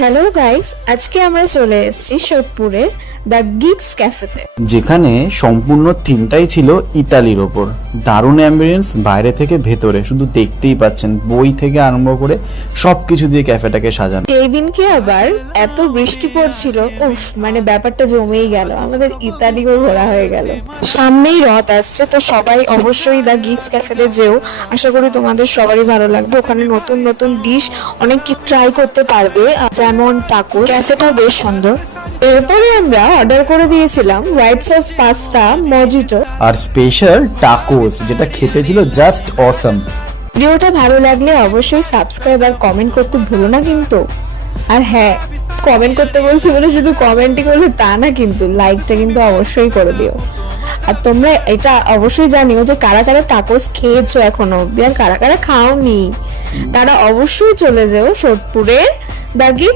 Hello guys, আজকে আমরা চলে এসেছি সোদপুরের দ্য গিগস ক্যাফেতে, যেখানে সম্পূর্ণ থিমটাই ছিল ইতালির ওপর। দারুণ অ্যাম্বিয়েন্স, বাইরে থেকে ভেতরে শুধু দেখতেই পাচ্ছেন, বই থেকে আরম্ভ করে সবকিছু দিয়ে ক্যাফেটাকে সাজানো। এই দিনকে আবার এত বৃষ্টি পড়ছিল, উফ, মানে ব্যাপারটা জমেই গেল, আমাদের ইতালিও ঘোরা হয়ে গেল। সামনেই রথ আসছে, তো সবাই অবশ্যই দ্য গিগস ক্যাফেতে যেও। আশা করি তোমাদের সবারই ভালো লাগবে। ওখানে নতুন নতুন ডিশ অনেক কিছু ট্রাই করতে পারবে, যেমন টাকো। ক্যাফেটাও বেশ সুন্দর। এরপরে আমরা অর্ডার করে দিয়েছিলাম হোয়াইট সস পাস্তা, মজিটো আর স্পেশাল টাকোস, যেটা খেতে ছিল জাস্ট অসাম। ভিডিওটা ভালো লাগলে অবশ্যই সাবস্ক্রাইব আর কমেন্ট করতে ভুলো না কিন্তু। আর হ্যাঁ, কমেন্ট করতে বলছি বলে শুধু কমেন্টই করলে তা না, কিন্তু লাইকটা কিন্তু অবশ্যই করে দিও। আর তোমরা এটা অবশ্যই জানিও যে কারা কারা টাকোস খেয়েছো এখনো অব্দি, আর কারা কারা খাওনি, তারা অবশ্যই চলে যেও সোদপুরের দ্য গিগস